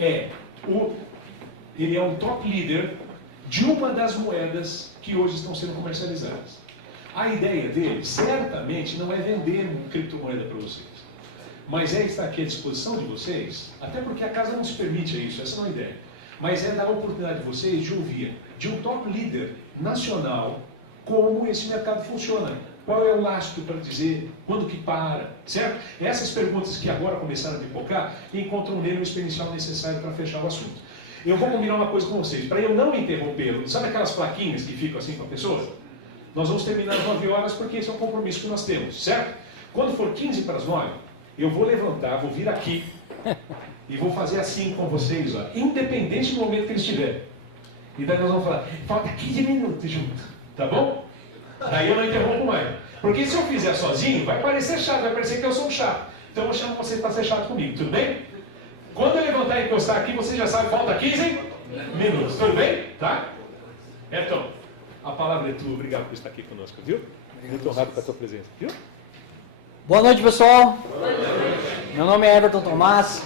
ele é um top leader de uma das moedas que hoje estão sendo comercializadas. A ideia dele, certamente, não é vender criptomoeda para vocês, mas é estar aqui à disposição de vocês, até porque a casa não se permite isso, essa não é a ideia, mas é dar a oportunidade de vocês de ouvir de um top leader nacional como esse mercado funciona. Qual é o lastro para dizer quando que para, certo? Essas perguntas que agora começaram a pipocar encontram nele o experiencial necessário para fechar o assunto. Eu vou combinar uma coisa com vocês, para eu não interrompê-lo, sabe aquelas plaquinhas que ficam assim com a pessoa? Nós vamos terminar às 9 horas porque esse é um compromisso que nós temos, certo? Quando for 15 para as 9, eu vou levantar, vou vir aqui e vou fazer assim com vocês, ó, independente do momento que eles estiverem. E daí nós vamos falar, falta 15 minutos junto, tá bom? Daí eu não interrompo mais. Porque se eu fizer sozinho, vai parecer chato, vai parecer que eu sou um chato. Então eu chamo você para ser chato comigo, tudo bem? Quando eu levantar e encostar aqui, você já sabe, falta 15 minutos, tudo bem? Tá? Então, a palavra é tua, obrigado por estar aqui conosco, viu? Muito honrado com a tua presença, viu? Boa noite, pessoal. Boa noite. Meu nome é Everton Tomás.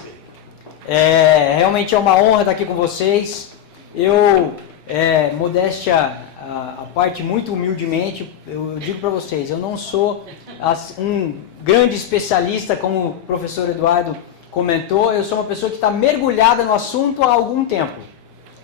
Realmente é uma honra estar aqui com vocês. Eu, modéstia a parte, muito humildemente, eu digo para vocês, eu não sou um grande especialista, como o professor Eduardo comentou, eu sou uma pessoa que está mergulhada no assunto há algum tempo,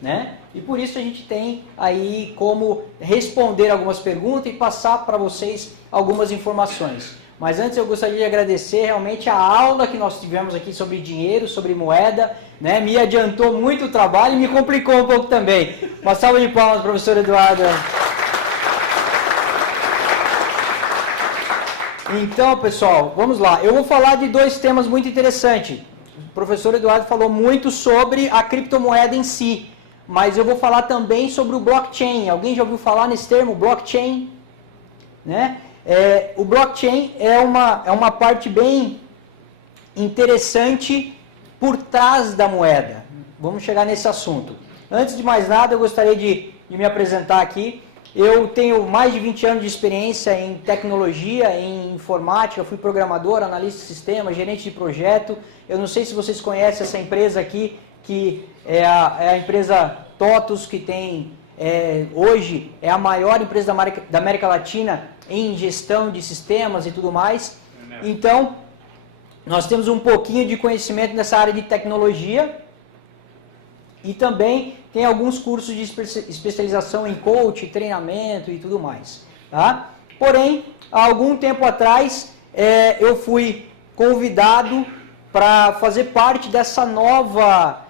né? E por isso a gente tem aí como responder algumas perguntas e passar para vocês algumas informações. Mas antes eu gostaria de agradecer realmente a aula que nós tivemos aqui sobre dinheiro, sobre moeda, né? Me adiantou muito o trabalho e me complicou um pouco também. Uma salva de palmas, professor Eduardo. Então, pessoal, vamos lá. Eu vou falar de dois temas muito interessantes. O professor Eduardo falou muito sobre a criptomoeda em si, mas eu vou falar também sobre o blockchain. Alguém já ouviu falar nesse termo, blockchain? Né? O blockchain é uma parte bem interessante por trás da moeda. Vamos chegar nesse assunto. Antes de mais nada, eu gostaria de me apresentar aqui. Eu tenho mais de 20 anos de experiência em tecnologia, em informática, fui programador, analista de sistema, gerente de projeto. Eu não sei se vocês conhecem essa empresa aqui, que é a empresa TOTUS, que tem, hoje é a maior empresa da América Latina em gestão de sistemas e tudo mais. Então, nós temos um pouquinho de conhecimento nessa área de tecnologia e também tem alguns cursos de especialização em coach, treinamento e tudo mais. Tá? Porém, há algum tempo atrás, eu fui convidado para fazer parte dessa nova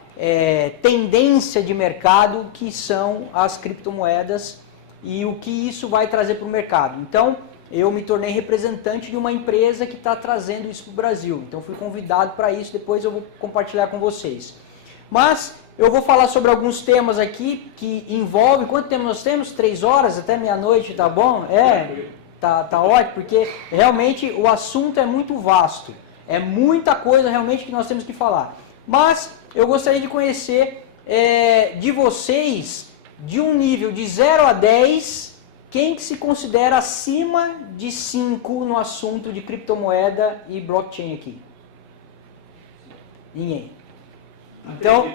tendência de mercado que são as criptomoedas e o que isso vai trazer para o mercado. Então, eu me tornei representante de uma empresa que está trazendo isso para o Brasil. Então, fui convidado para isso, depois eu vou compartilhar com vocês. Mas, eu vou falar sobre alguns temas aqui que envolvem... Quanto tempo nós temos? 3 horas até meia-noite, tá bom? Tá ótimo, porque realmente o assunto é muito vasto. É muita coisa realmente que nós temos que falar. Mas, eu gostaria de conhecer de vocês, de um nível de 0 a 10, quem que se considera acima de 5 no assunto de criptomoeda e blockchain aqui? Ninguém. Então,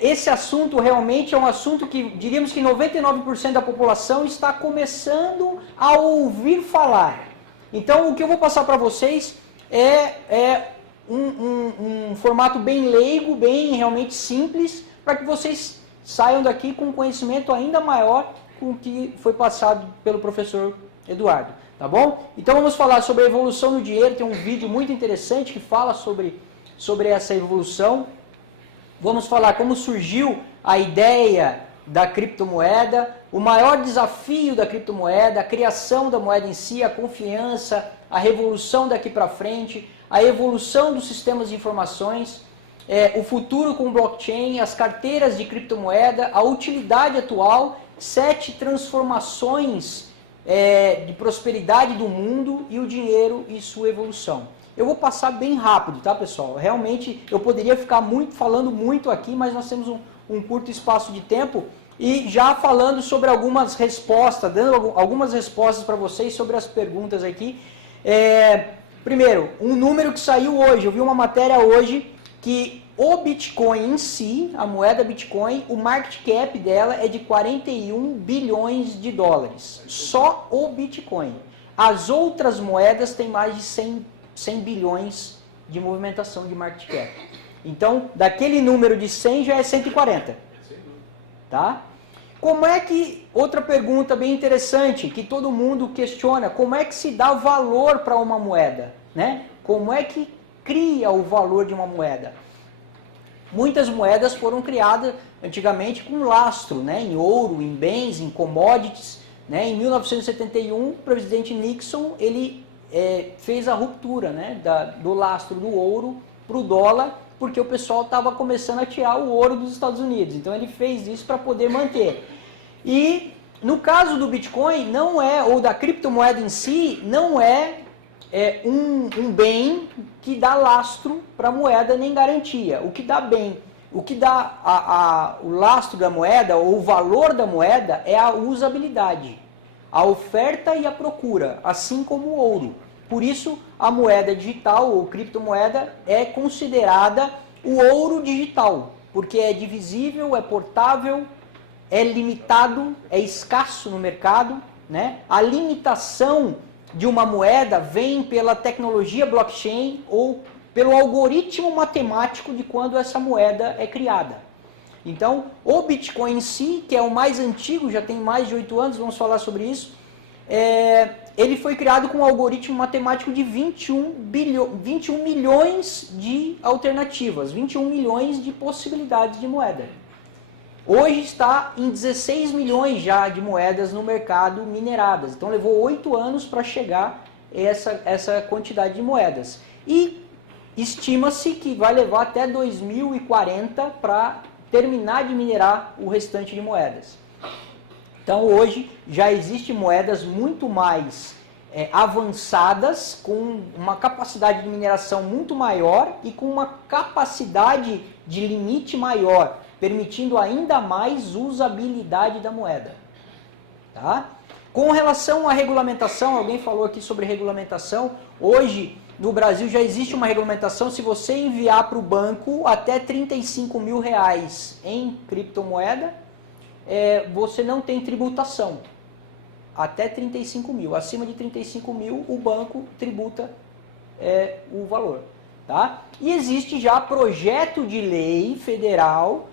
esse assunto realmente é um assunto que diríamos que 99% da população está começando a ouvir falar. Então, o que eu vou passar para vocês é um formato bem leigo, bem realmente simples, para que vocês saiam daqui com um conhecimento ainda maior com o que foi passado pelo professor Eduardo. Tá bom? Então, vamos falar sobre a evolução do dinheiro. Tem um vídeo muito interessante que fala sobre essa evolução. Vamos falar como surgiu a ideia da criptomoeda, o maior desafio da criptomoeda, a criação da moeda em si, a confiança, a revolução daqui para frente, a evolução dos sistemas de informações, o futuro com blockchain, as carteiras de criptomoeda, a utilidade atual, 7 transformações de prosperidade do mundo e o dinheiro e sua evolução. Eu vou passar bem rápido, tá, pessoal? Realmente, eu poderia ficar falando muito aqui, mas nós temos um curto espaço de tempo. E já falando sobre algumas respostas, dando algumas respostas para vocês sobre as perguntas aqui. Primeiro, um número que saiu hoje. Eu vi uma matéria hoje que o Bitcoin em si, a moeda Bitcoin, o market cap dela é de 41 bilhões de dólares. Só o Bitcoin. As outras moedas têm mais de 100 bilhões de movimentação de market cap. Então, daquele número de 100 já é 140. Tá? Como é que, outra pergunta bem interessante, que todo mundo questiona, como é que se dá valor para uma moeda? Né? Como é que cria o valor de uma moeda? Muitas moedas foram criadas antigamente com lastro, né? Em ouro, em bens, em commodities. Né? Em 1971, o presidente Nixon ele, fez a ruptura, né? Do lastro do ouro para o dólar, porque o pessoal estava começando a tirar o ouro dos Estados Unidos. Então ele fez isso para poder manter. E no caso do Bitcoin, não é, ou da criptomoeda em si, não é um bem que dá lastro para a moeda nem garantia. O que dá bem, o que dá o lastro da moeda ou o valor da moeda é a usabilidade, a oferta e a procura, assim como o ouro. Por isso a moeda digital ou criptomoeda é considerada o ouro digital, porque é divisível, é portável, é limitado, é escasso no mercado, né? A limitação de uma moeda vem pela tecnologia blockchain ou pelo algoritmo matemático de quando essa moeda é criada. Então, o Bitcoin em si, que é o mais antigo, já tem mais de 8 anos, vamos falar sobre isso, ele foi criado com um algoritmo matemático de 21 milhões de alternativas, 21 milhões de possibilidades de moeda. Hoje está em 16 milhões já de moedas no mercado mineradas. Então levou 8 anos para chegar essa quantidade de moedas. E estima-se que vai levar até 2040 para terminar de minerar o restante de moedas. Então hoje já existem moedas muito mais avançadas, com uma capacidade de mineração muito maior e com uma capacidade de limite maior, permitindo ainda mais usabilidade da moeda. Tá? Com relação à regulamentação, alguém falou aqui sobre regulamentação, hoje no Brasil já existe uma regulamentação, se você enviar para o banco até 35 mil reais em criptomoeda, você não tem tributação, até 35 mil, acima de 35 mil o banco tributa o valor. Tá? E existe já projeto de lei federal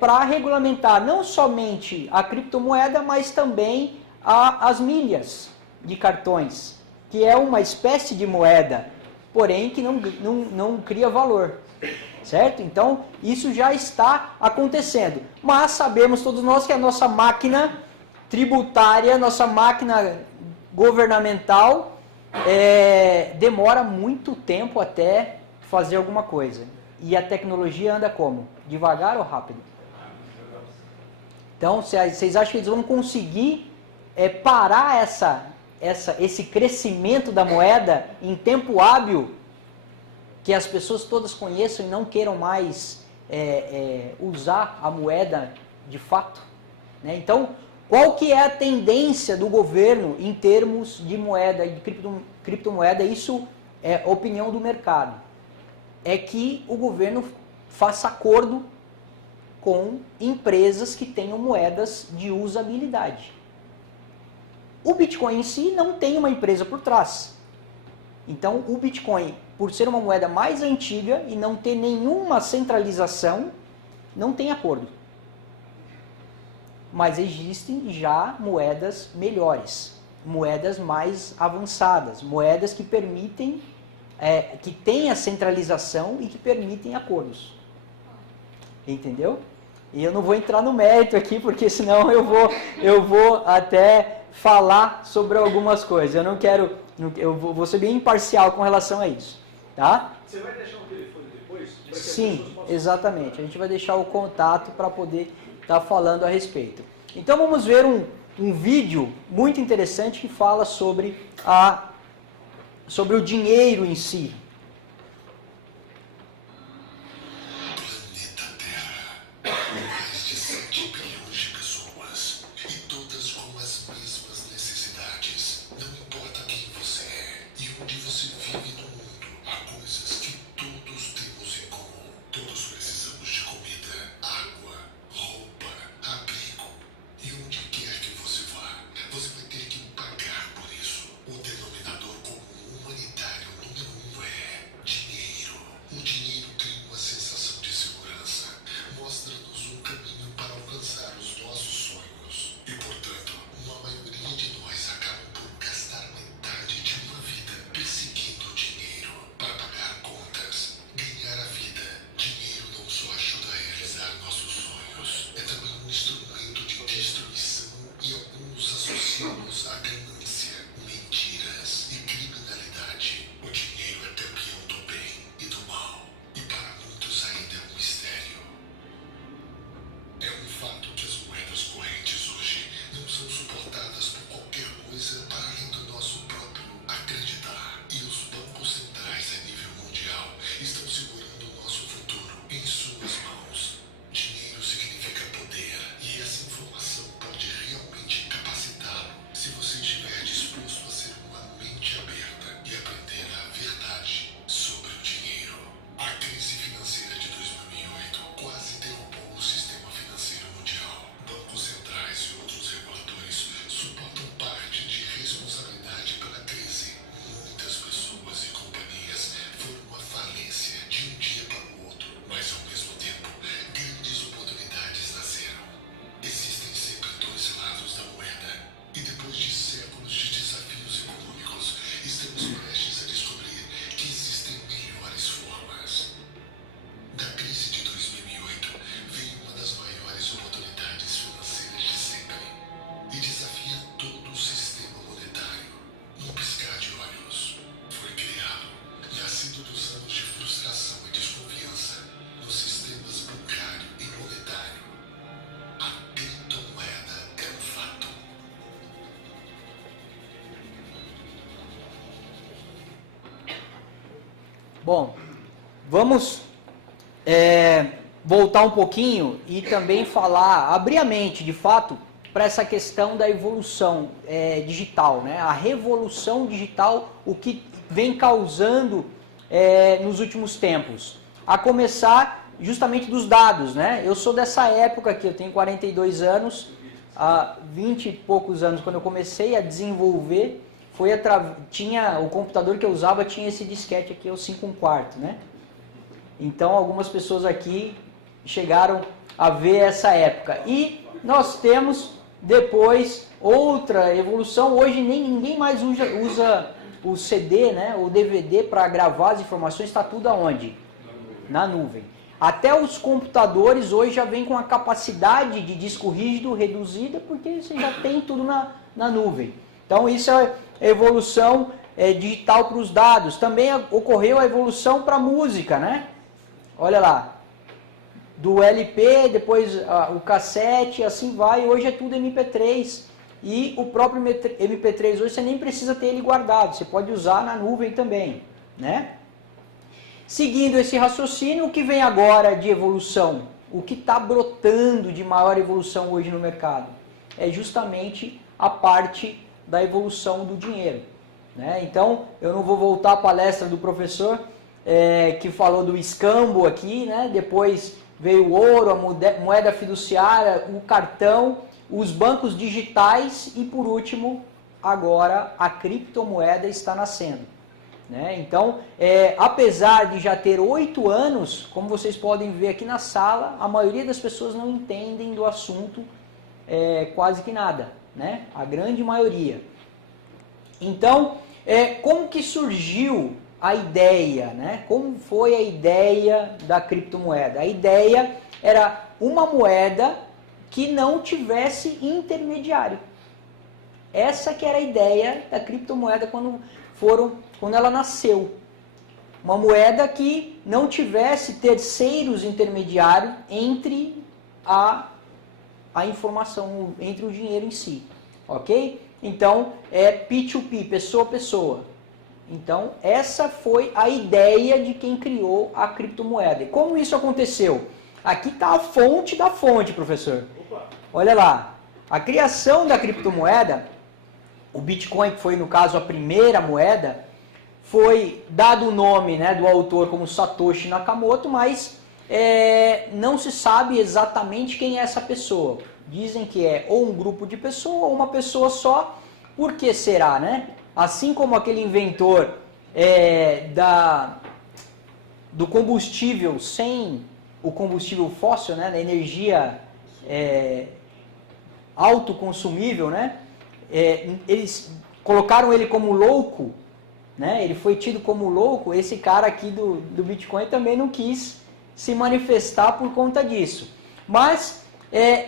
para regulamentar não somente a criptomoeda, mas também as milhas de cartões, que é uma espécie de moeda, porém que não cria valor, certo? Então, isso já está acontecendo. Mas sabemos todos nós que a nossa máquina tributária, nossa máquina governamental, demora muito tempo até fazer alguma coisa. E a tecnologia anda como? Devagar ou rápido? Então, vocês acham que eles vão conseguir parar esse crescimento da moeda em tempo hábil, que as pessoas todas conheçam e não queiram mais usar a moeda de fato? Né? Então, qual que é a tendência do governo em termos de moeda, de criptomoeda? Isso é opinião do mercado. É que o governo faça acordo com empresas que tenham moedas de usabilidade. O Bitcoin em si não tem uma empresa por trás. Então, o Bitcoin, por ser uma moeda mais antiga e não ter nenhuma centralização, não tem acordo. Mas existem já moedas melhores, moedas mais avançadas, moedas que permitem, que têm a centralização e que permitem acordos. Entendeu? E eu não vou entrar no mérito aqui, porque senão eu vou até falar sobre algumas coisas. Eu não quero, eu vou ser bem imparcial com relação a isso. Tá? Você vai deixar o telefone depois? Sim, exatamente. A gente vai deixar o contato para poder estar falando a respeito. Então vamos ver um vídeo muito interessante que fala sobre o dinheiro em si. Onde você vive no mundo, há coisas que todos temos em comum. Todos Bom, vamos voltar um pouquinho e também falar, abrir a mente, de fato, para essa questão da evolução digital, né? A revolução digital, o que vem causando nos últimos tempos. A começar justamente dos dados, né? Eu sou dessa época aqui, eu tenho 42 anos, há 20 e poucos anos, quando eu comecei a desenvolver, tinha o computador que eu usava tinha esse disquete aqui, o 5/4, né? Então algumas pessoas aqui chegaram a ver essa época. E nós temos depois outra evolução. Hoje ninguém mais usa o CD, né, o DVD para gravar as informações. Está tudo aonde? Na nuvem. Até os computadores hoje já vêm com a capacidade de disco rígido reduzida, porque você já tem tudo na nuvem. Então isso é evolução digital para os dados. Também ocorreu a evolução para a música, né? Olha lá, do LP, depois o cassete, assim vai. Hoje é tudo MP3. E o próprio MP3 hoje você nem precisa ter ele guardado, você pode usar na nuvem também, né? Seguindo esse raciocínio, o que vem agora de evolução? O que está brotando de maior evolução hoje no mercado? É justamente a parte da evolução do dinheiro, né? Então, eu não vou voltar à palestra do professor que falou do escambo aqui, né? Depois veio o ouro, a moeda fiduciária, o cartão, os bancos digitais e, por último, agora a criptomoeda está nascendo, né? Então, apesar de já ter 8 anos, como vocês podem ver aqui na sala, a maioria das pessoas não entendem do assunto quase que nada, né? A grande maioria. Então, como que surgiu a ideia, né? Como foi a ideia da criptomoeda? A ideia era uma moeda que não tivesse intermediário. Essa que era a ideia da criptomoeda quando ela nasceu. Uma moeda que não tivesse terceiros intermediários entre a informação, entre o dinheiro em si. Ok? Então, é P2P, pessoa a pessoa. Então, essa foi a ideia de quem criou a criptomoeda. E como isso aconteceu? Aqui está a fonte da fonte, professor. Olha lá. A criação da criptomoeda, o Bitcoin, que foi, no caso, a primeira moeda, foi dado o nome, né, do autor como Satoshi Nakamoto, mas não se sabe exatamente quem é essa pessoa. Dizem que é ou um grupo de pessoas ou uma pessoa só. Por que será, né? Assim como aquele inventor do combustível sem o combustível fóssil, né, da energia autoconsumível, né, eles colocaram ele como louco, né, ele foi tido como louco. Esse cara aqui do Bitcoin também não quis se manifestar por conta disso. Mas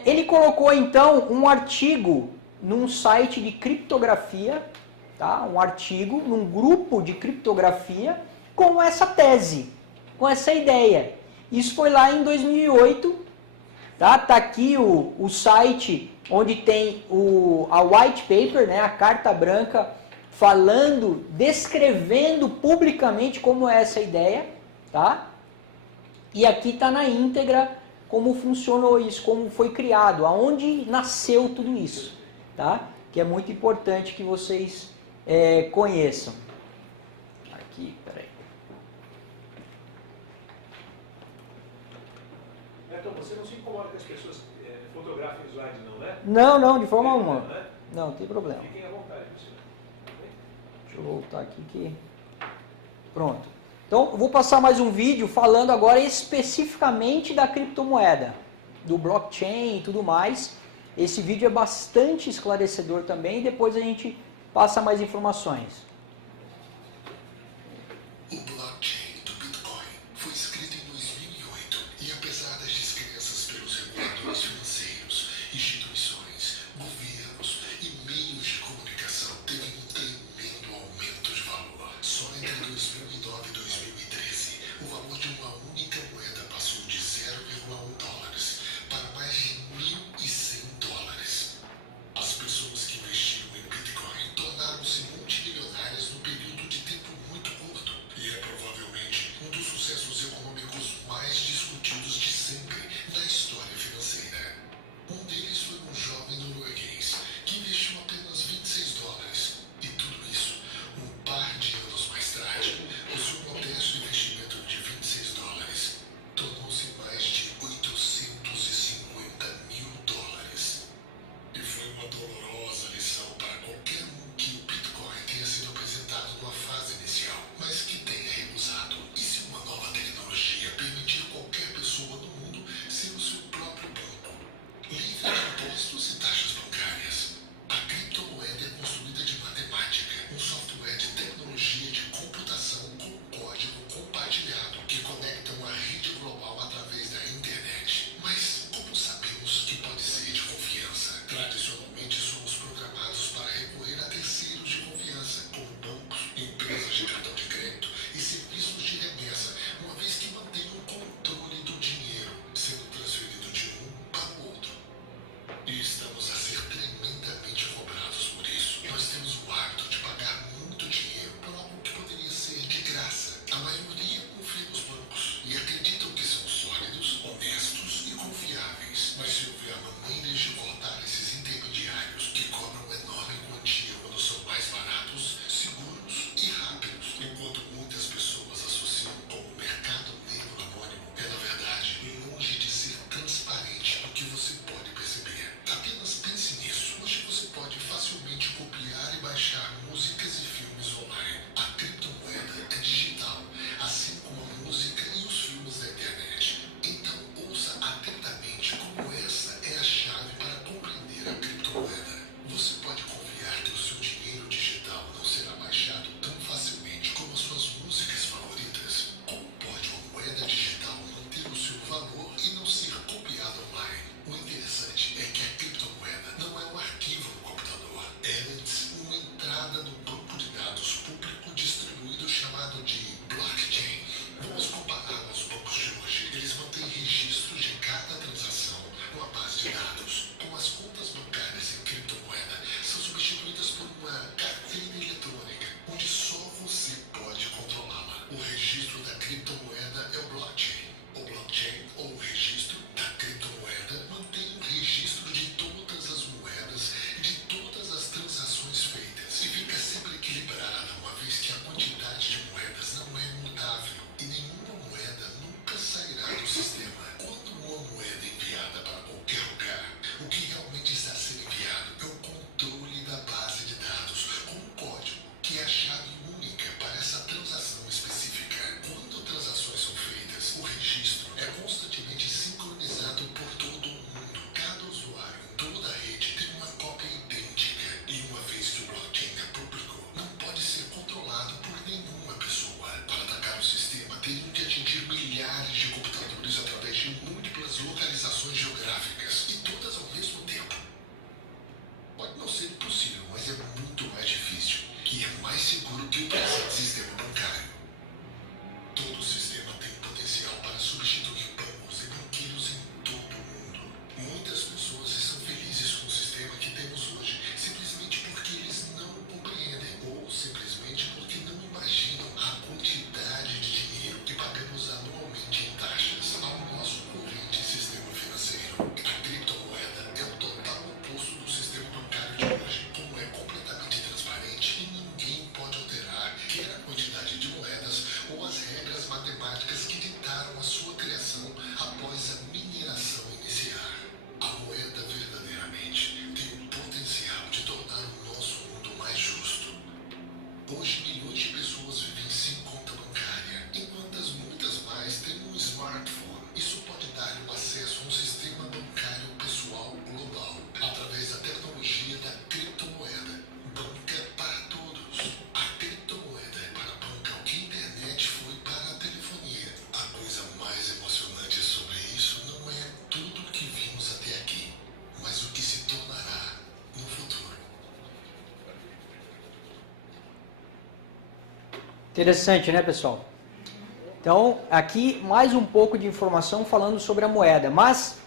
ele colocou então um artigo num site de criptografia, tá? Um artigo num grupo de criptografia com essa tese, com essa ideia. Isso foi lá em 2008, tá? Tá aqui o site onde tem a white paper, né? A carta branca falando, descrevendo publicamente como é essa ideia, tá? E aqui está na íntegra como funcionou isso, como foi criado, aonde nasceu tudo isso, tá? Que é muito importante que vocês conheçam. Aqui, peraí. Então, você não se incomoda que as pessoas fotografem os slides, não, né? Não, de forma alguma. Não tem problema. Fiquem à vontade. Deixa eu voltar aqui que... Pronto. Então, eu vou passar mais um vídeo falando agora especificamente da criptomoeda, do blockchain e tudo mais. Esse vídeo é bastante esclarecedor também, e depois a gente passa mais informações. O blockchain do Bitcoin foi escrito em 2008 e, apesar das descrenças pelos reguladores financeiros, instituições, governos e meios de comunicação, teve um tremendo aumento de valor. Só entre 2009 e 2013, o valor de uma única moeda passou de $0,1 para mais de $1.100. As pessoas que investiram em Bitcoin tornaram-se multimilionárias num período de tempo muito curto, e é provavelmente Interessante, né, pessoal? Então, aqui mais um pouco de informação falando sobre a moeda, mas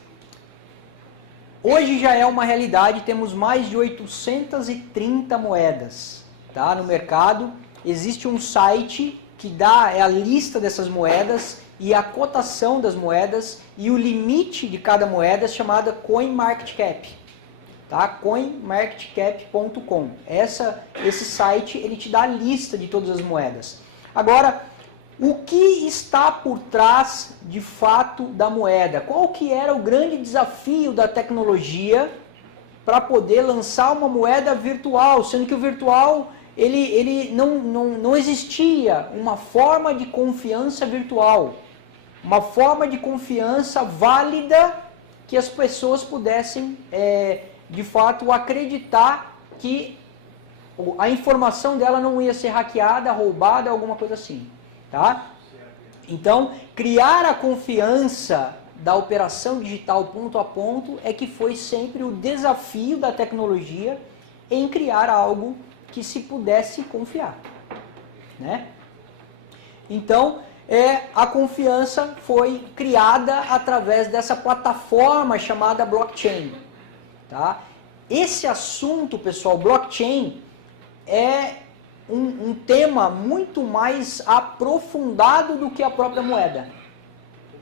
hoje já é uma realidade, temos mais de 830 moedas, tá, no mercado. Existe um site que dá a lista dessas moedas e a cotação das moedas e o limite de cada moeda chamada CoinMarketCap, tá? CoinMarketCap.com. Esse site ele te dá a lista de todas as moedas. Agora, o que está por trás de fato da moeda? Qual que era o grande desafio da tecnologia para poder lançar uma moeda virtual, sendo que o virtual ele não existia uma forma de confiança virtual, uma forma de confiança válida que as pessoas pudessem de fato acreditar que a informação dela não ia ser hackeada, roubada, alguma coisa assim, tá? Então, criar a confiança da operação digital ponto a ponto é que foi sempre o desafio da tecnologia em criar algo que se pudesse confiar, né? Então, a confiança foi criada através dessa plataforma chamada blockchain, tá? Esse assunto, pessoal, blockchain, é um tema muito mais aprofundado do que a própria moeda.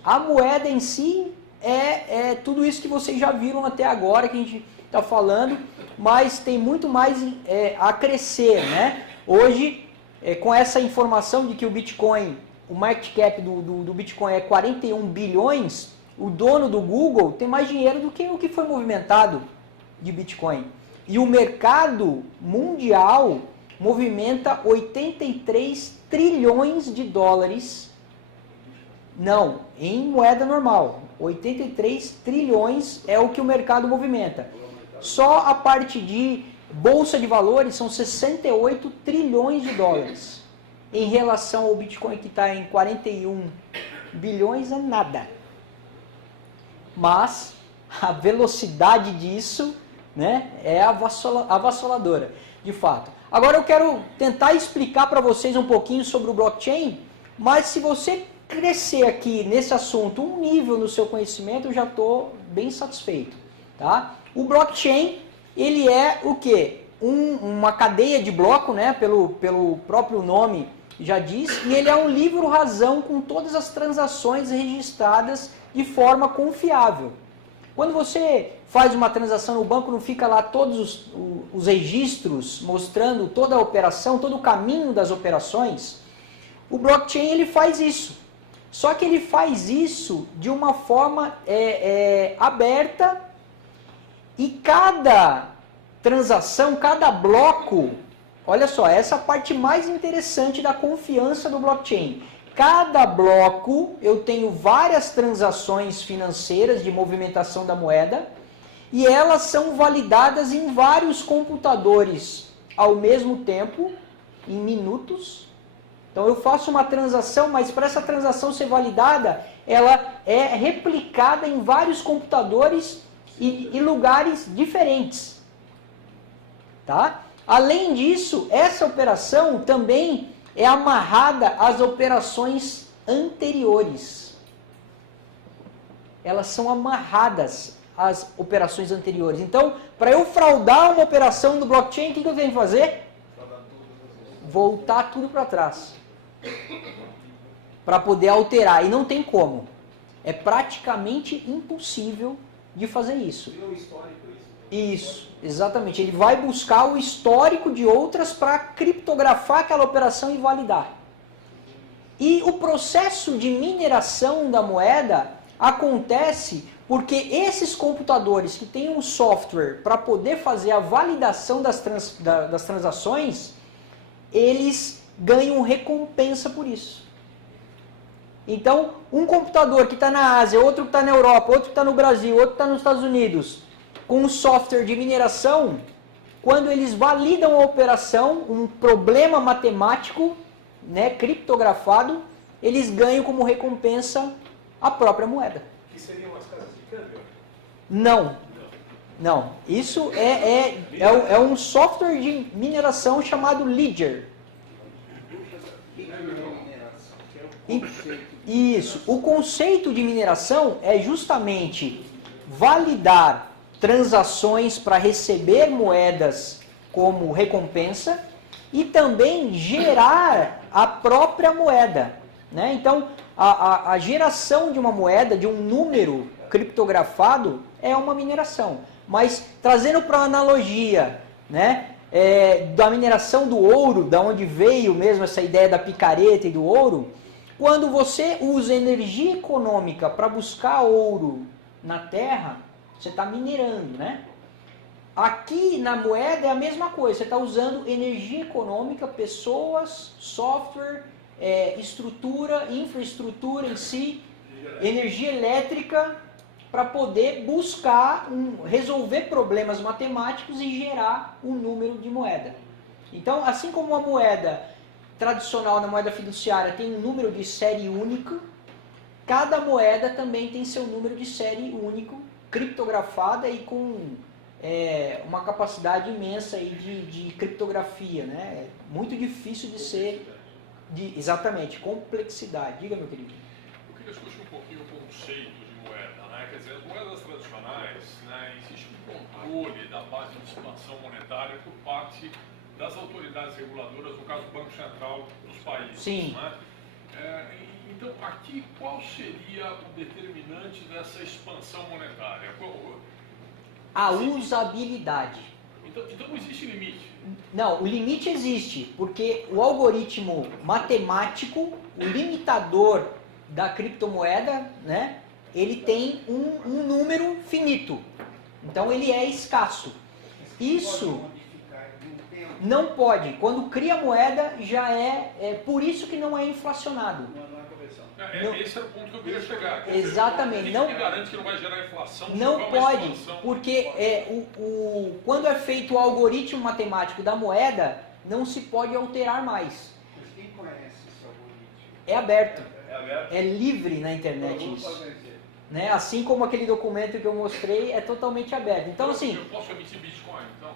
A moeda em si é tudo isso que vocês já viram até agora, que a gente está falando, mas tem muito mais a crescer, né? Hoje, com essa informação de que o Bitcoin, o market cap do Bitcoin é 41 bilhões, o dono do Google tem mais dinheiro do que o que foi movimentado de Bitcoin. E o mercado mundial movimenta 83 trilhões de dólares, não, em moeda normal. 83 trilhões é o que o mercado movimenta. Só a parte de bolsa de valores são 68 trilhões de dólares. Em relação ao Bitcoin, que está em 41 bilhões, é nada. Mas a velocidade disso, né, é avassaladora, de fato. Agora eu quero tentar explicar para vocês um pouquinho sobre o blockchain, mas se você crescer aqui nesse assunto um nível no seu conhecimento, eu já estou bem satisfeito, tá? O blockchain, ele é o quê? Uma cadeia de bloco, né, pelo próprio nome já diz, e ele é um livro-razão com todas as transações registradas de forma confiável. Quando você faz uma transação no banco, não fica lá todos os registros mostrando toda a operação, todo o caminho das operações. O blockchain ele faz isso. Só que ele faz isso de uma forma aberta e cada transação, cada bloco, olha só, essa é a parte mais interessante da confiança do blockchain. Cada bloco, eu tenho várias transações financeiras de movimentação da moeda e elas são validadas em vários computadores ao mesmo tempo, em minutos. Então eu faço uma transação, mas para essa transação ser validada, ela é replicada em vários computadores e lugares diferentes. Tá? Além disso, essa operação também é amarrada às operações anteriores. Elas são amarradas às operações anteriores. Então, para eu fraudar uma operação do blockchain, o que eu tenho que fazer? Voltar tudo para trás. Para poder alterar. E não tem como. É praticamente impossível de fazer isso. Isso, exatamente. Ele vai buscar o histórico de outras para criptografar aquela operação e validar. E o processo de mineração da moeda acontece porque esses computadores que têm um software para poder fazer a validação das transações, eles ganham recompensa por isso. Então, um computador que está na Ásia, outro que está na Europa, outro que está no Brasil, outro que está nos Estados Unidos, com um software de mineração, quando eles validam a operação, um problema matemático, né, criptografado, eles ganham como recompensa a própria moeda. Que seriam as casas de câmbio? Não. Não. Isso é um software de mineração chamado Ledger. Isso. O conceito de mineração é justamente validar transações para receber moedas como recompensa e também gerar a própria moeda, né? Então, a geração de uma moeda, de um número criptografado, é uma mineração. Mas, trazendo para a analogia, né, da mineração do ouro, da onde veio mesmo essa ideia da picareta e do ouro, quando você usa energia econômica para buscar ouro na terra, você está minerando, né? Aqui na moeda é a mesma coisa, você está usando energia econômica, pessoas, software, estrutura, infraestrutura em si, energia elétrica, para poder buscar, resolver problemas matemáticos e gerar um número de moeda. Então, assim como a moeda tradicional, na moeda fiduciária, tem um número de série único, cada moeda também tem seu número de série único, criptografada e com uma capacidade imensa aí de criptografia, né? É muito difícil de ser, exatamente, complexidade. Diga, meu querido. Eu queria discutir um pouquinho o conceito de moeda, né? Quer dizer, as moedas tradicionais, né, existe um controle da base de expansão monetária por parte das autoridades reguladoras, no caso o Banco Central dos países. Sim. Né? Então, aqui, qual seria o determinante dessa expansão monetária? A usabilidade. Então não existe limite. Não, o limite existe, porque o algoritmo matemático, o limitador da criptomoeda, né, ele tem um número finito. Então ele é escasso. Isso não pode. Quando cria moeda, já por isso que não é inflacionado. Esse era o ponto que eu queria chegar. Exatamente. Não garante que não vai gerar inflação. Não pode, porque quando é feito o algoritmo matemático da moeda, não se pode alterar mais. Mas quem conhece esse algoritmo? É aberto. É aberto? É livre na internet isso. Né? Assim como aquele documento que eu mostrei, é totalmente aberto. Então, assim, eu posso emitir Bitcoin, então?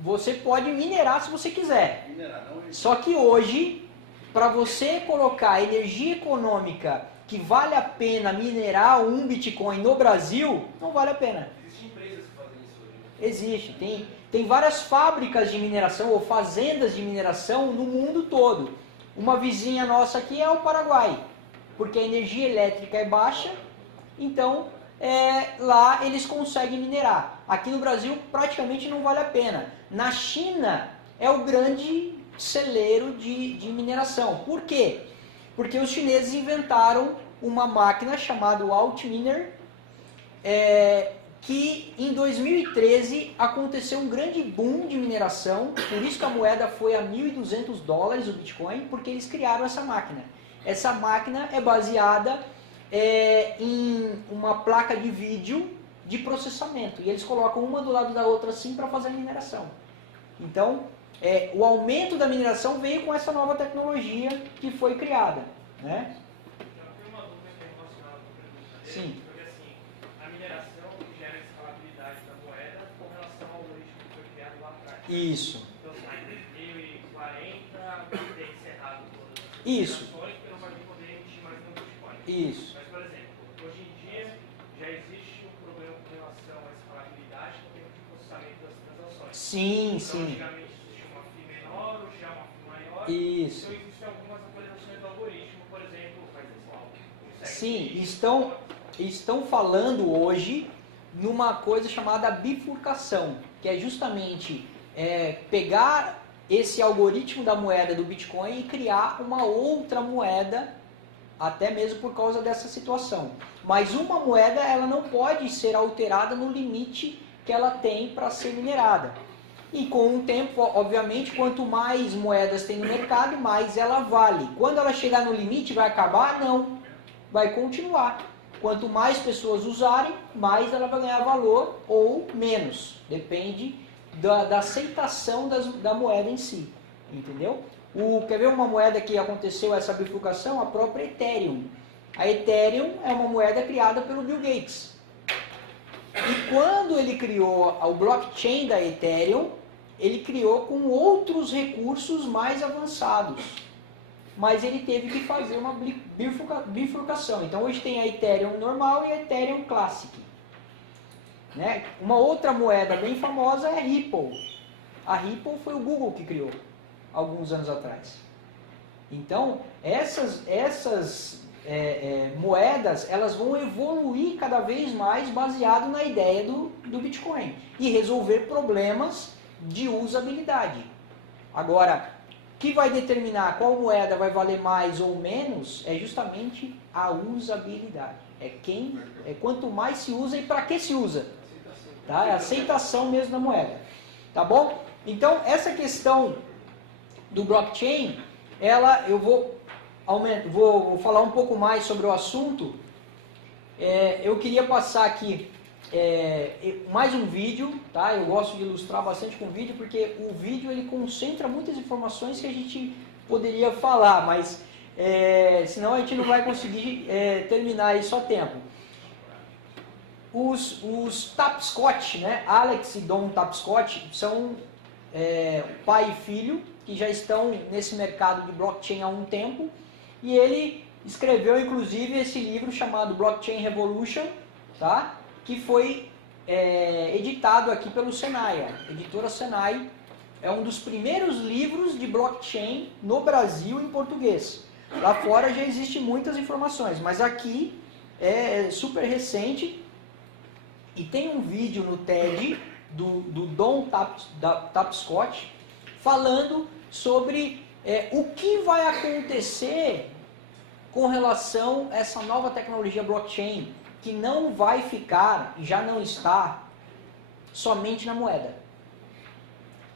Você pode minerar se você quiser. Minerar, não. Só que hoje, para você colocar energia econômica que vale a pena minerar um Bitcoin no Brasil, não vale a pena. Existem empresas que fazem isso hoje. Existe. Tem várias fábricas de mineração ou fazendas de mineração no mundo todo. Uma vizinha nossa aqui é o Paraguai, porque a energia elétrica é baixa, então lá eles conseguem minerar. Aqui no Brasil praticamente não vale a pena. Na China é o grande celeiro de mineração. Por quê? Porque os chineses inventaram uma máquina chamada Altminer, que em 2013 aconteceu um grande boom de mineração, por isso que a moeda foi a $1.200 o Bitcoin, porque eles criaram essa máquina. Essa máquina é baseada em uma placa de vídeo de processamento, e eles colocam uma do lado da outra assim para fazer a mineração. Então, o aumento da mineração veio com essa nova tecnologia que foi criada, né? Eu tenho uma dúvida que é relacionada com a pergunta dele. Sim. Porque assim, a mineração gera escalabilidade da moeda com relação ao algoritmo que foi criado lá atrás. Isso. Então, em 2040, vai ter encerrado todas as Isso. operações e não vai poder emitir mais nenhum Bitcoin. Isso. Mas, por exemplo, hoje em dia já existe um problema com relação à escalabilidade no tempo de processamento das transações. Sim, Então, sim. antigamente existia uma FII menor, hoje já é uma FII maior. Isso. Então, existem algumas atualizações do algoritmo, por exemplo, faz isso lá. Sim, estão falando hoje numa coisa chamada bifurcação, que é justamente pegar esse algoritmo da moeda do Bitcoin e criar uma outra moeda, até mesmo por causa dessa situação. Mas uma moeda ela não pode ser alterada no limite que ela tem para ser minerada. E com o tempo, obviamente, quanto mais moedas tem no mercado, mais ela vale. Quando ela chegar no limite, vai acabar? Não. Vai continuar. Quanto mais pessoas usarem, mais ela vai ganhar valor ou menos. Depende da aceitação da moeda em si. Entendeu? Quer ver uma moeda que aconteceu essa bifurcação? A própria Ethereum. A Ethereum é uma moeda criada pelo Bill Gates. E quando ele criou o blockchain da Ethereum, ele criou com outros recursos mais avançados. mas ele teve que fazer uma bifurcação. Então hoje tem a Ethereum normal e a Ethereum Classic. Né? Uma outra moeda bem famosa é a Ripple. A Ripple foi o Google que criou, alguns anos atrás. Então, essas moedas, elas vão evoluir cada vez mais baseado na ideia do Bitcoin e resolver problemas de usabilidade. Agora, o que vai determinar qual moeda vai valer mais ou menos é justamente a usabilidade. É quanto mais se usa e para que se usa. Tá? É a aceitação mesmo da moeda. Tá bom? Então, essa questão do blockchain, eu vou falar um pouco mais sobre o assunto. Eu queria passar aqui mais um vídeo, tá? Eu gosto de ilustrar bastante com vídeo, porque o vídeo ele concentra muitas informações que a gente poderia falar, mas senão a gente não vai conseguir terminar isso a tempo. Os Tapscott, né? Alex e Don Tapscott, são pai e filho, que já estão nesse mercado de blockchain há um tempo, e ele escreveu inclusive esse livro chamado Blockchain Revolution, tá? Que foi editado aqui pelo Senai, editora Senai. É um dos primeiros livros de blockchain no Brasil em português. Lá fora já existem muitas informações, mas aqui é super recente. E tem um vídeo no TED do Don Tapscott falando sobre o que vai acontecer com relação a essa nova tecnologia blockchain, que não vai ficar, já não está, somente na moeda.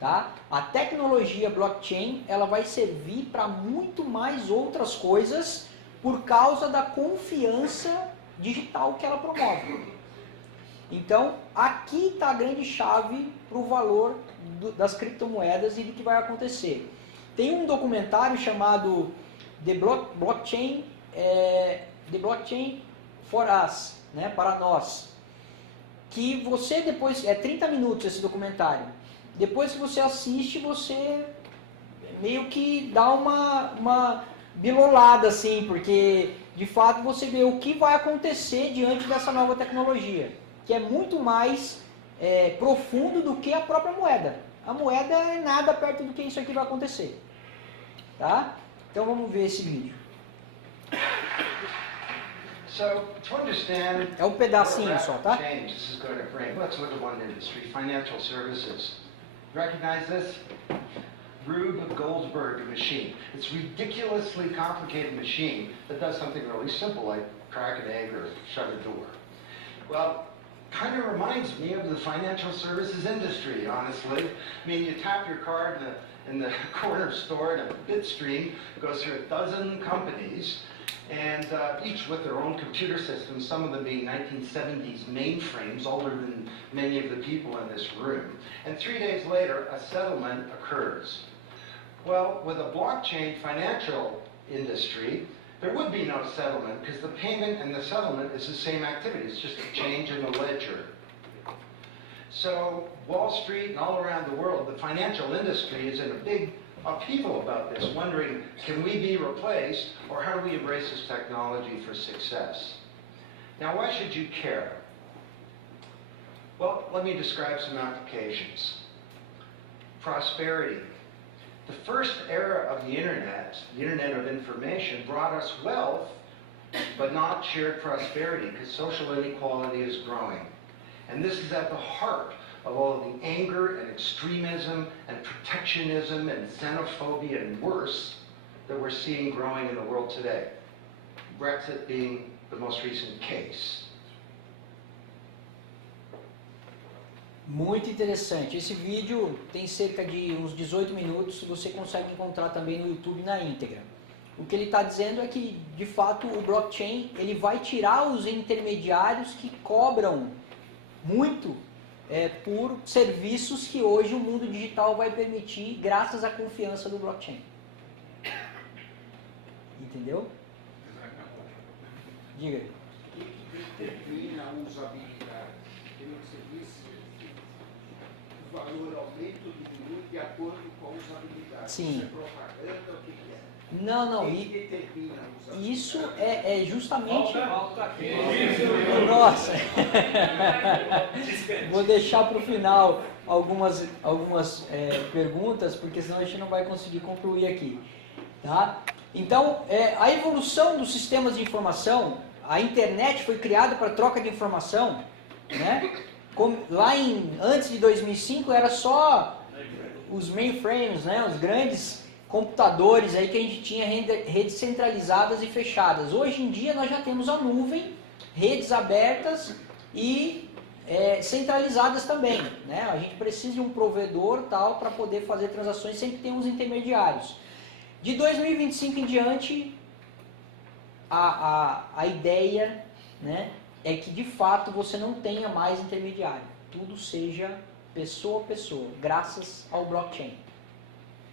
Tá? A tecnologia blockchain ela vai servir para muito mais outras coisas por causa da confiança digital que ela promove. Então, aqui está a grande chave para o valor das criptomoedas e do que vai acontecer. Tem um documentário chamado The Blockchain for Us, né, para nós, que você depois, 30 minutos esse documentário, depois que você assiste, você meio que dá uma bilolada assim, porque de fato você vê o que vai acontecer diante dessa nova tecnologia, que é muito mais profundo do que a própria moeda. A moeda é nada perto do que isso aqui vai acontecer. Tá? Então vamos ver esse vídeo. So, to understand É um pedacinho só, tá? change this is going to bring, let's look at one industry, financial services. Recognize this? Rube Goldberg machine. It's a ridiculously complicated machine that does something really simple, like crack an egg or shut a door. Well, kind of reminds me of the financial services industry, honestly. I mean, you tap your card in the corner store and a bit stream goes through a dozen companies, and each with their own computer systems, some of them being 1970s mainframes, older than many of the people in this room. And 3 days later, a settlement occurs. Well, with a blockchain financial industry, there would be no settlement because the payment and the settlement is the same activity. It's just a change in the ledger. So Wall Street and all around the world, the financial industry is in a big upheaval about this, wondering, can we be replaced, or how do we embrace this technology for success? Now, why should you care? Well, let me describe some applications. Prosperity. The first era of the Internet of Information, brought us wealth, but not shared prosperity, because social inequality is growing. And this is at the heart of all of the anger and extremism and protectionism and xenophobia and worse that we're seeing growing in the world today. Brexit being the most recent case. Muito interessante. Esse vídeo tem cerca de uns 18 minutos, você consegue encontrar também no YouTube na íntegra. O que ele está dizendo é que, de fato, o blockchain ele vai tirar os intermediários que cobram muito por serviços que hoje o mundo digital vai permitir graças à confiança do blockchain. Entendeu? Diga. O que determina a usabilidade? Como você disse, o valor aumenta ou diminui de acordo com a usabilidade. Sim. Isso é propaganda, o que é? Não, Quem que determina a usabilidade? isso é justamente... Volta aqui. Nossa! Vou deixar para o final algumas perguntas, porque senão a gente não vai conseguir concluir aqui. Tá? Então, a evolução dos sistemas de informação, a internet foi criada para troca de informação, né? Antes de 2005 era só os mainframes, né? Os grandes computadores aí que a gente tinha redes centralizadas e fechadas. Hoje em dia nós já temos a nuvem, redes abertas e centralizadas também, né? A gente precisa de um provedor tal para poder fazer transações, sempre tem uns intermediários. De 2025 em diante, a ideia, né, é que de fato você não tenha mais intermediário, tudo seja pessoa a pessoa, graças ao blockchain.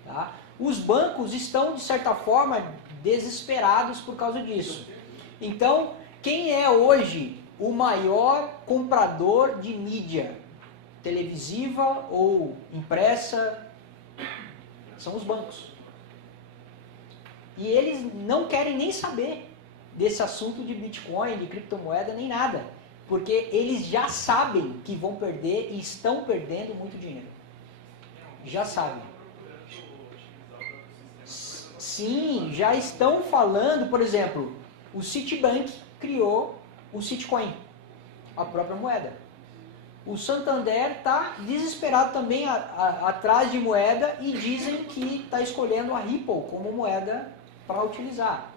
Tá? Os bancos estão, de certa forma, desesperados por causa disso. Então, quem é hoje o maior comprador de mídia televisiva ou impressa? São os bancos. E eles não querem nem saber desse assunto de Bitcoin, de criptomoeda, nem nada. Porque eles já sabem que vão perder e estão perdendo muito dinheiro. Já sabem. Sim, já estão falando, por exemplo, o Citibank criou o Citcoin, a própria moeda. O Santander está desesperado também atrás de moeda e dizem que está escolhendo a Ripple como moeda para utilizar.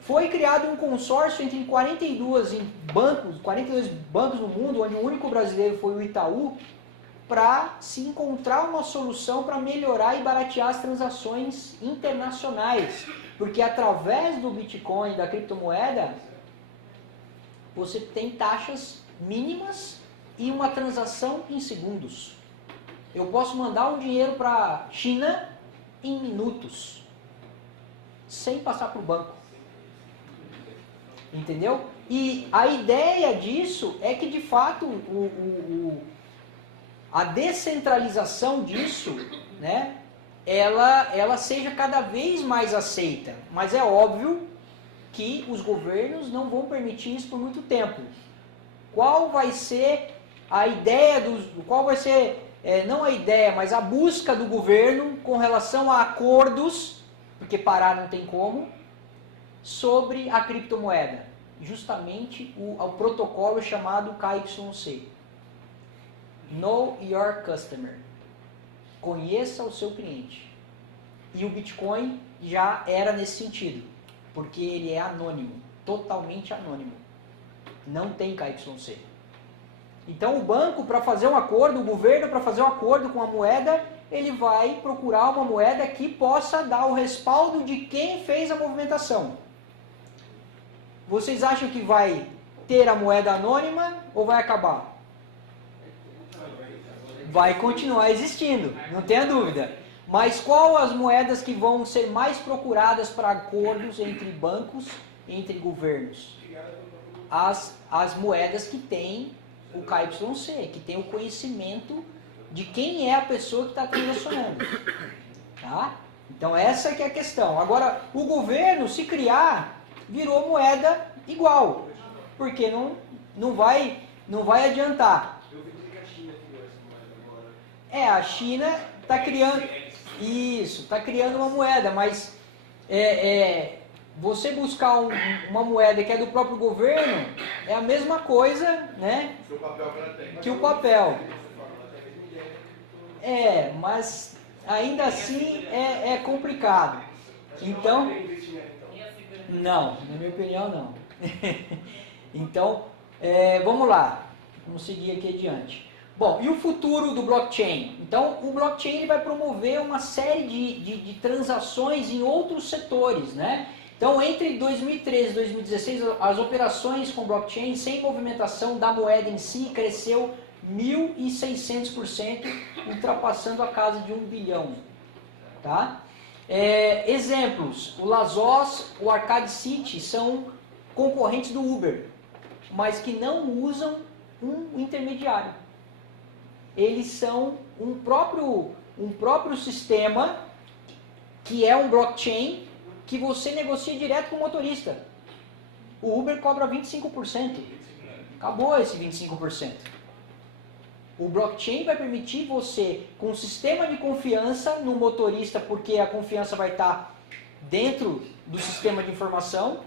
Foi criado um consórcio entre 42 bancos no mundo, onde o único brasileiro foi o Itaú, para se encontrar uma solução para melhorar e baratear as transações internacionais. Porque através do Bitcoin, da criptomoeda, você tem taxas mínimas e uma transação em segundos. Eu posso mandar um dinheiro para a China em minutos, sem passar por banco. Entendeu? E a ideia disso é que, de fato, a descentralização disso, né, ela seja cada vez mais aceita. Mas é óbvio que os governos não vão permitir isso por muito tempo. Qual vai ser a ideia qual vai ser, não a ideia, mas a busca do governo com relação a acordos, porque parar não tem como, sobre a criptomoeda? Justamente o protocolo chamado KYC. Know Your Customer. Conheça o seu cliente. E o Bitcoin já era nesse sentido, porque ele é anônimo, totalmente anônimo. Não tem KYC. Então o banco, para fazer um acordo, o governo, para fazer um acordo com a moeda, ele vai procurar uma moeda que possa dar o respaldo de quem fez a movimentação. Vocês acham que vai ter a moeda anônima ou vai acabar? Vai continuar existindo, não tenha dúvida. Mas qual as moedas que vão ser mais procuradas para acordos entre bancos, entre governos? As moedas que têm o KYC, que tem o conhecimento de quem é a pessoa que está transacionando. Tá? Então essa que é a questão. Agora, o governo, se criar, virou moeda igual, porque não vai adiantar. A China está criando isso, está criando uma moeda, mas você buscar uma moeda que é do próprio governo é a mesma coisa, né, que o papel. Mas ainda assim é complicado. Então, não, na minha opinião não. Então, vamos lá, vamos seguir aqui adiante. Bom, e o futuro do blockchain? Então, o blockchain ele vai promover uma série de transações em outros setores, né? Então, entre 2013 e 2016, as operações com blockchain sem movimentação da moeda em si cresceu 1.600%, ultrapassando a casa de 1 bilhão. Tá? Exemplos, o Lazos, o Arcade City são concorrentes do Uber, mas que não usam um intermediário. Eles são um próprio sistema que é um blockchain que você negocia direto com o motorista. O Uber cobra 25%. Acabou esse 25%. O blockchain vai permitir você, com um sistema de confiança no motorista, porque a confiança vai estar dentro do sistema de informação,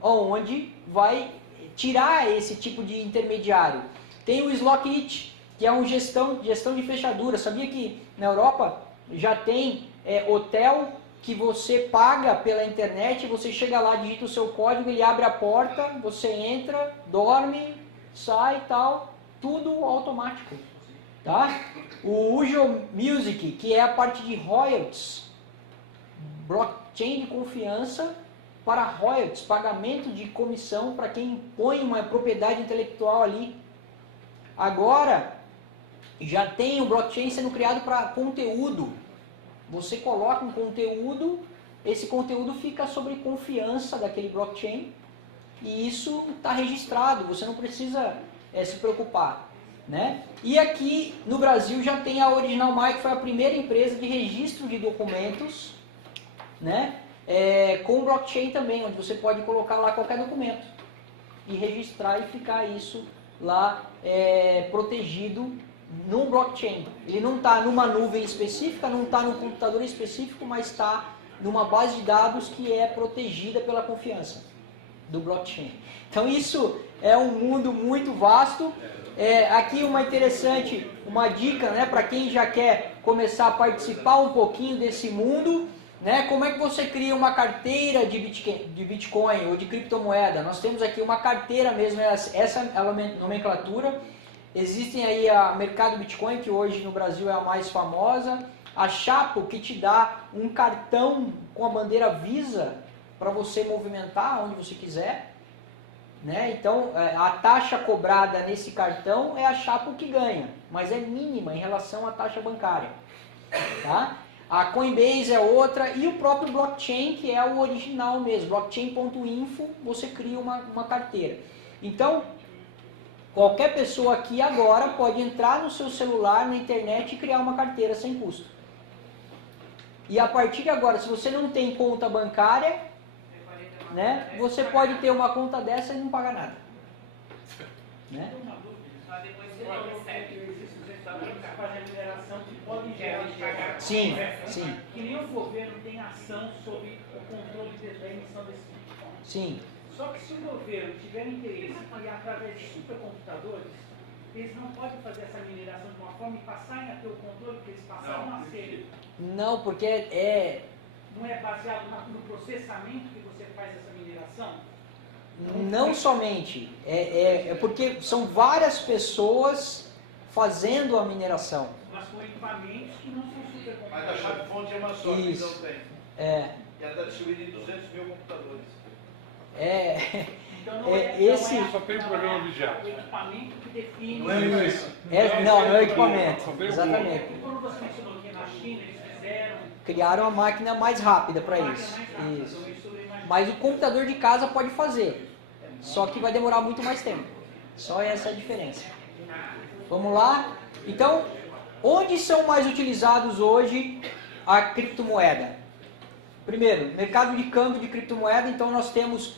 onde vai tirar esse tipo de intermediário. Tem o Slockit, que é uma gestão de fechadura. Sabia que na Europa já tem hotel que você paga pela internet, você chega lá, digita o seu código, ele abre a porta, você entra, dorme, sai e tal, tudo automático. Tá? O Ujo Music, que é a parte de royalties, blockchain de confiança para royalties, pagamento de comissão para quem põe uma propriedade intelectual ali. Agora, já tem o blockchain sendo criado para conteúdo. Você coloca um conteúdo, esse conteúdo fica sob confiança daquele blockchain e isso está registrado, você não precisa se preocupar. Né? E aqui no Brasil já tem a Original Mic, que foi a primeira empresa de registro de documentos, né? Com blockchain também, onde você pode colocar lá qualquer documento e registrar e ficar isso lá protegido num blockchain. Ele não está numa nuvem específica, não está num computador específico, mas está numa base de dados que é protegida pela confiança do blockchain. Então isso é um mundo muito vasto. Aqui uma dica, né, para quem já quer começar a participar um pouquinho desse mundo, né, como é que você cria uma carteira de Bitcoin ou de criptomoeda. Nós temos aqui uma carteira mesmo, essa é a nomenclatura. Existem aí a Mercado Bitcoin, que hoje no Brasil é a mais famosa, a Chapo, que te dá um cartão com a bandeira Visa para você movimentar onde você quiser, né? Então a taxa cobrada nesse cartão é a Chapo que ganha, mas é mínima em relação à taxa bancária, tá? A Coinbase é outra, e o próprio blockchain, que é o original mesmo, blockchain.info, você cria uma carteira. Então, qualquer pessoa aqui agora pode entrar no seu celular, na internet, e criar uma carteira sem custo. E a partir de agora, se você não tem conta bancária, né, você pode ter uma conta dessa e não pagar nada. Né? Depois você não recebe. Dá para fazer a mineração que pode gerar de pagar. Sim, sim. Que nem o governo tem ação sobre o controle da emissão desse Bitcoin. Sim. Só que se o governo tiver interesse em criar através de supercomputadores, eles não podem fazer essa mineração de uma forma e passarem a ter o controle que eles passaram a ser. Não, porque Não é baseado no processamento que você faz essa mineração? não somente. É porque são várias pessoas fazendo a mineração. Mas com equipamentos que não são supercomputadores. Mas a chave-fonte é uma só, Isso. então tem. E ela está distribuída em 200 mil computadores. Então não esse... Só tem um programa vigiado. o equipamento que define. Não é isso. não é o equipamento. Só tem o Exatamente. E quando você mencionou que na China eles fizeram. Criaram a máquina mais rápida para isso. Isso. Mas o computador de casa pode fazer. Só que vai demorar muito mais tempo. Só essa é a diferença. Vamos lá? Então, onde são mais utilizados hoje a criptomoeda? Primeiro, mercado de câmbio de criptomoeda. Então, nós temos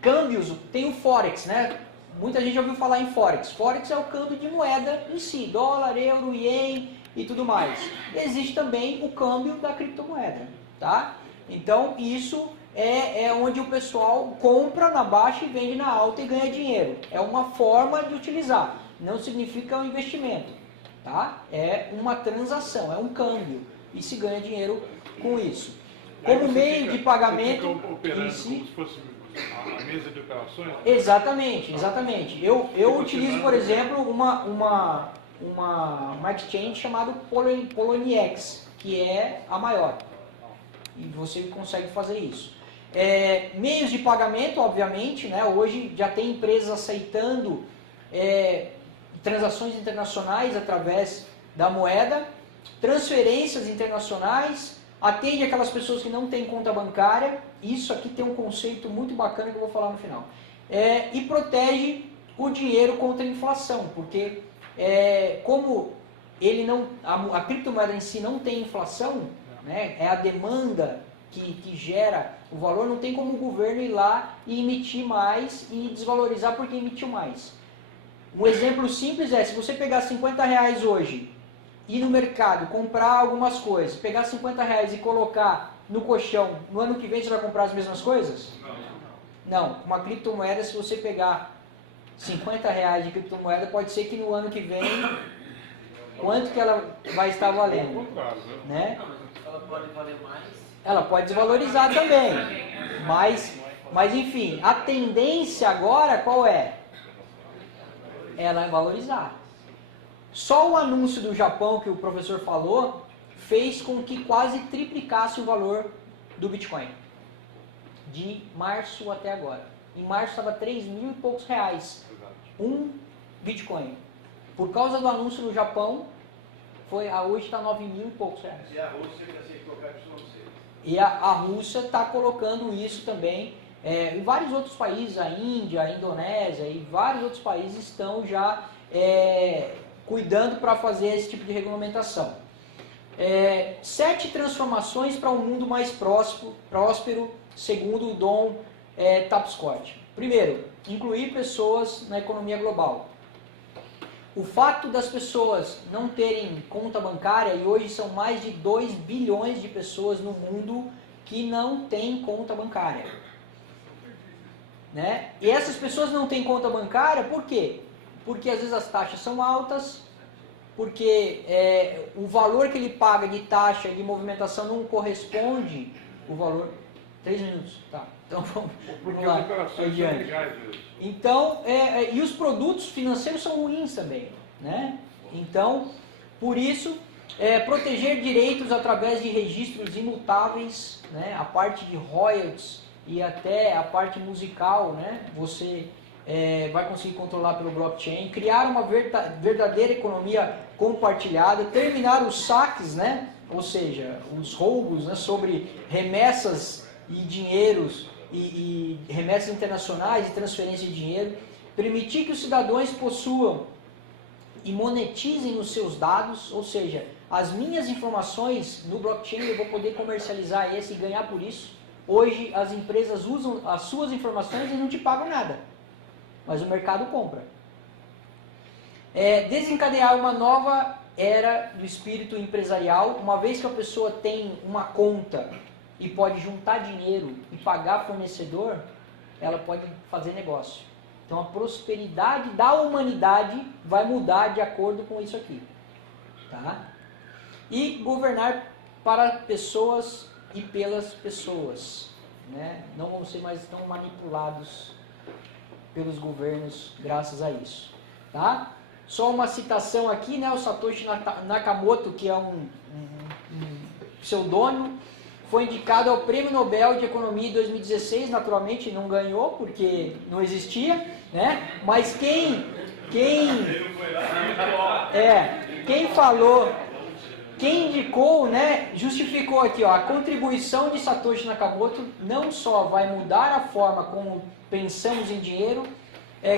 câmbios. Tem o Forex, né? Muita gente já ouviu falar em Forex. Forex é o câmbio de moeda em si. Dólar, euro, ien e tudo mais. Existe também o câmbio da criptomoeda, tá? Então, isso é onde o pessoal compra na baixa e vende na alta e ganha dinheiro. É uma forma de utilizar, não significa um investimento, tá? É uma transação, é um câmbio e se ganha dinheiro com isso. Como meio de pagamento operando em si, como se fosse a mesa de operações? Exatamente. Eu utilizo, por exemplo, uma exchange chamada Poloniex, que é a maior. E você consegue fazer isso. Meios de pagamento, obviamente, né? Hoje já tem empresas aceitando transações internacionais através da moeda, transferências internacionais, atende aquelas pessoas que não têm conta bancária. Isso aqui tem um conceito muito bacana que eu vou falar no final. E protege o dinheiro contra a inflação, porque como ele não, a criptomoeda em si não tem inflação, né? É a demanda que gera o valor, não tem como o governo ir lá e emitir mais e desvalorizar porque emitiu mais. Um exemplo simples é, se você pegar 50 reais hoje, ir no mercado, comprar algumas coisas, pegar 50 reais e colocar no colchão, no ano que vem você vai comprar as mesmas coisas? Não. Uma criptomoeda, se você pegar 50 reais de criptomoeda, pode ser que no ano que vem, quanto que ela vai estar valendo? Né? Ela pode valer mais. Ela pode desvalorizar também. Mas enfim, a tendência agora qual é? Ela é valorizar. Só o anúncio do Japão que o professor falou fez com que quase triplicasse o valor do Bitcoin. De março até agora. Em março estava 3 mil e poucos reais. Um Bitcoin. Por causa do anúncio no Japão, hoje está 9 mil e poucos reais. E a Rússia que aceita colocar Y6. E a Rússia está colocando isso também. Em vários outros países, a Índia, a Indonésia e vários outros países estão já cuidando para fazer esse tipo de regulamentação. 7 transformações para um mundo mais próspero, segundo o Don Tapscott. Primeiro, incluir pessoas na economia global. O fato das pessoas não terem conta bancária, e hoje são mais de 2 bilhões de pessoas no mundo que não têm conta bancária. Né? E essas pessoas não têm conta bancária, por quê? Porque às vezes as taxas são altas, porque o valor que ele paga de taxa de movimentação não corresponde o valor... 3 minutos, tá. Então vamos lá, adiante. Então, e os produtos financeiros são ruins também, né? Então, por isso, proteger direitos através de registros imutáveis, né? A parte de royalties e até a parte musical, né? Você vai conseguir controlar pelo blockchain, criar uma verdadeira economia compartilhada, terminar os saques, né? Ou seja, os roubos, né? Sobre remessas e dinheiros e remessas internacionais e transferência de dinheiro, permitir que os cidadãos possuam e monetizem os seus dados, ou seja, as minhas informações no blockchain eu vou poder comercializar esse e ganhar por isso. Hoje as empresas usam as suas informações e não te pagam nada, mas o mercado compra. Desencadear uma nova era do espírito empresarial, uma vez que a pessoa tem uma conta e pode juntar dinheiro e pagar fornecedor, ela pode fazer negócio. Então a prosperidade da humanidade vai mudar de acordo com isso aqui. Tá? E governar para pessoas e pelas pessoas. Né? Não vão ser mais tão manipulados pelos governos graças a isso. Tá? Só uma citação aqui, né? O Satoshi Nakamoto, que é um pseudônimo, foi indicado ao Prêmio Nobel de Economia em 2016, naturalmente não ganhou, porque não existia, né? Mas quem falou, quem indicou, né, justificou aqui, ó, a contribuição de Satoshi Nakamoto não só vai mudar a forma como pensamos em dinheiro,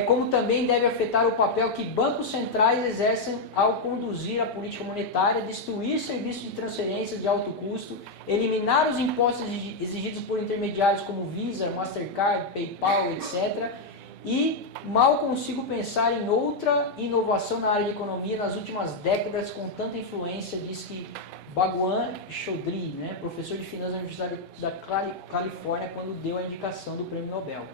como também deve afetar o papel que bancos centrais exercem ao conduzir a política monetária, destruir serviços de transferência de alto custo, eliminar os impostos exigidos por intermediários como Visa, Mastercard, PayPal, etc. E mal consigo pensar em outra inovação na área de economia nas últimas décadas com tanta influência, diz que Bhagwan Chaudhry, né, professor de finanças da Universidade da Califórnia, quando deu a indicação do Prêmio Nobel.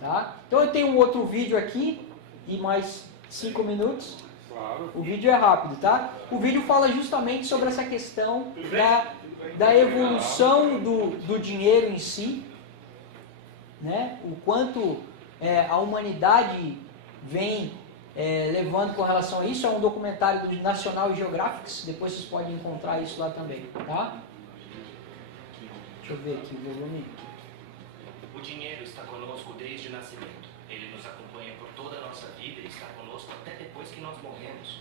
Tá? Então eu tenho um outro vídeo aqui, de mais 5 minutos. Claro. O vídeo é rápido, tá? O vídeo fala justamente sobre essa questão da evolução do dinheiro em si, né? O quanto a humanidade vem levando com relação a isso. É um documentário do National Geographic, depois vocês podem encontrar isso lá também, tá? Deixa eu ver aqui o volume. O dinheiro está conosco desde o nascimento. Ele nos acompanha por toda a nossa vida e está conosco até depois que nós morremos.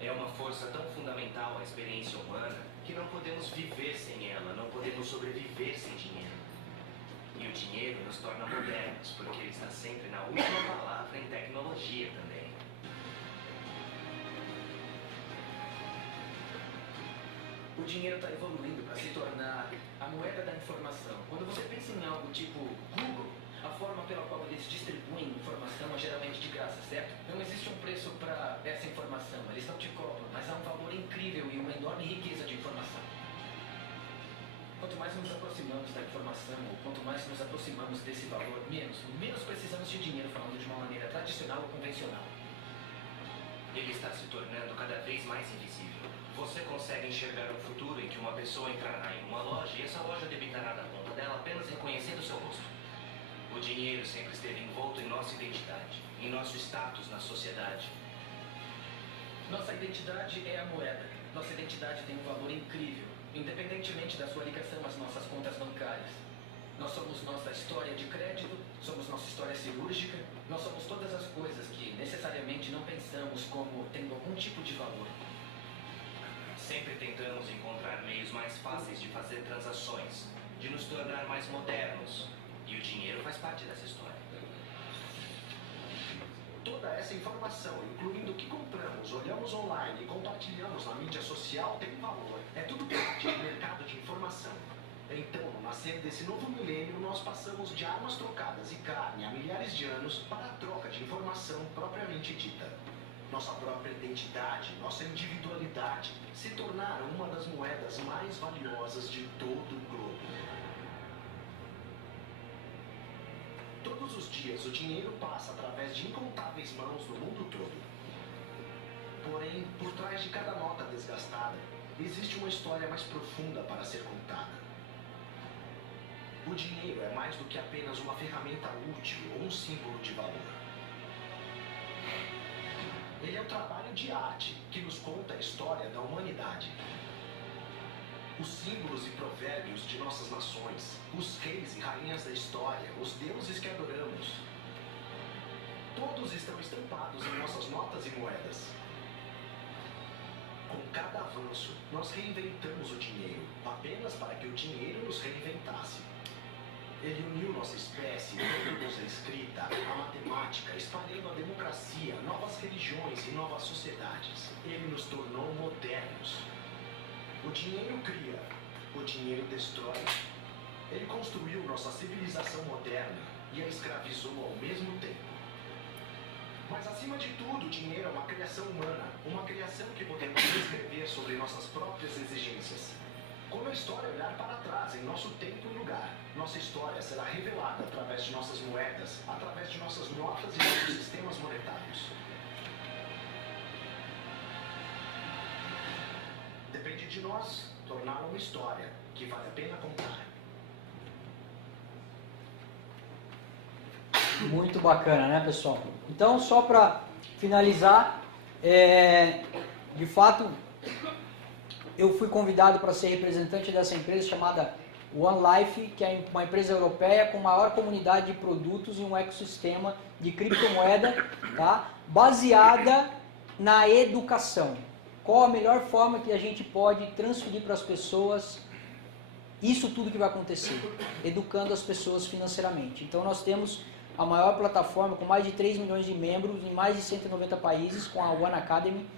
É uma força tão fundamental à experiência humana que não podemos viver sem ela, não podemos sobreviver sem dinheiro. E o dinheiro nos torna modernos, porque ele está sempre na última palavra em tecnologia também. O dinheiro está evoluindo para se tornar a moeda da informação. Quando você pensa em algo tipo Google, a forma pela qual eles distribuem informação é geralmente de graça, certo? Não existe um preço para essa informação, eles não te cobram, mas há um valor incrível e uma enorme riqueza de informação. Quanto mais nos aproximamos da informação, ou quanto mais nos aproximamos desse valor, menos precisamos de dinheiro, falando de uma maneira tradicional ou convencional. Ele está se tornando cada vez mais invisível. Você consegue enxergar um futuro em que uma pessoa entrará em uma loja e essa loja debitará da conta dela apenas reconhecendo seu rosto. O dinheiro sempre esteve envolto em nossa identidade, em nosso status na sociedade. Nossa identidade é a moeda. Nossa identidade tem um valor incrível, independentemente da sua ligação às nossas contas bancárias. Nós somos nossa história de crédito, somos nossa história cirúrgica, nós somos todas as coisas que necessariamente não pensamos como tendo algum tipo de valor. Sempre tentamos encontrar meios mais fáceis de fazer transações, de nos tornar mais modernos. E o dinheiro faz parte dessa história. Toda essa informação, incluindo o que compramos, olhamos online e compartilhamos na mídia social, tem valor. É tudo parte do mercado de informação. Então, no nascer desse novo milênio, nós passamos de armas trocadas e carne há milhares de anos para a troca de informação propriamente dita. Nossa própria identidade, nossa individualidade, se tornaram uma das moedas mais valiosas de todo o globo. Todos os dias, o dinheiro passa através de incontáveis mãos no mundo todo. Porém, por trás de cada nota desgastada, existe uma história mais profunda para ser contada. O dinheiro é mais do que apenas uma ferramenta útil ou um símbolo de valor. Ele é um trabalho de arte que nos conta a história da humanidade. Os símbolos e provérbios de nossas nações, os reis e rainhas da história, os deuses que adoramos, todos estão estampados em nossas notas e moedas. Com cada avanço, nós reinventamos o dinheiro, apenas para que o dinheiro nos reinventasse. Ele uniu nossa espécie, dando-nos a escrita, a matemática, espalhando a democracia, novas religiões e novas sociedades. Ele nos tornou modernos. O dinheiro cria, o dinheiro destrói. Ele construiu nossa civilização moderna e a escravizou ao mesmo tempo. Mas acima de tudo, o dinheiro é uma criação humana, uma criação que podemos escrever sobre nossas próprias exigências. Como a história olhar para trás em nosso tempo e lugar, nossa história será revelada através de nossas moedas, através de nossas notas e nossos sistemas monetários. Depende de nós tornar uma história que vale a pena contar. Muito bacana, né, pessoal? Então, só para finalizar, de fato, eu fui convidado para ser representante dessa empresa chamada One Life, que é uma empresa europeia com maior comunidade de produtos e um ecossistema de criptomoeda, tá? Baseada na educação. Qual a melhor forma que a gente pode transferir para as pessoas isso tudo que vai acontecer? Educando as pessoas financeiramente. Então nós temos a maior plataforma com mais de 3 milhões de membros em mais de 190 países com a One Academy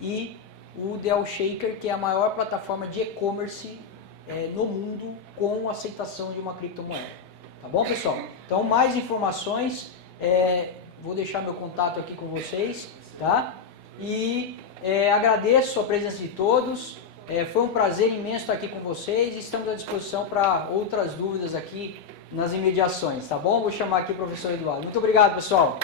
e o The Allshaker, que é a maior plataforma de e-commerce no mundo com aceitação de uma criptomoeda. Tá bom, pessoal? Então, mais informações, vou deixar meu contato aqui com vocês, tá? E agradeço a presença de todos, foi um prazer imenso estar aqui com vocês e estamos à disposição para outras dúvidas aqui nas imediações, tá bom? Vou chamar aqui o professor Eduardo. Muito obrigado, pessoal!